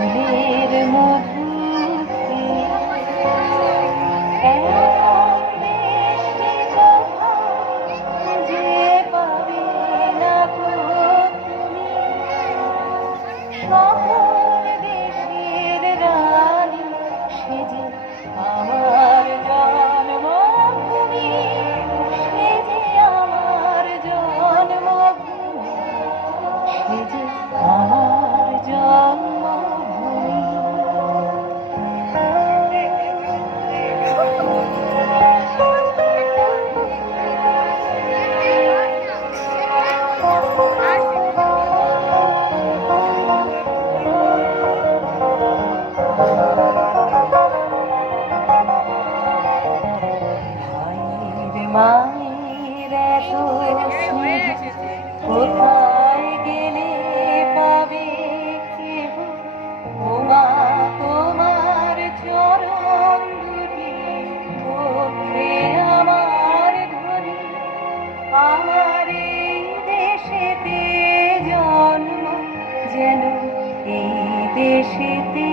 ফুলের মধু যে পাবে না গো তুমি, সকল দেশের রানী সেজে আমার জন্মভূমি, সেজে আমার জন্মভূমি, সেজে আমার জন্মভূমি। মায়ের এত স্নেহ কোথায় গেলে পাবে কেহ, ও মা তোমার চরণ দুটি বক্ষে আমার ধরি, আমার এই দেশেতে জন্ম, যেন এই দেশেতে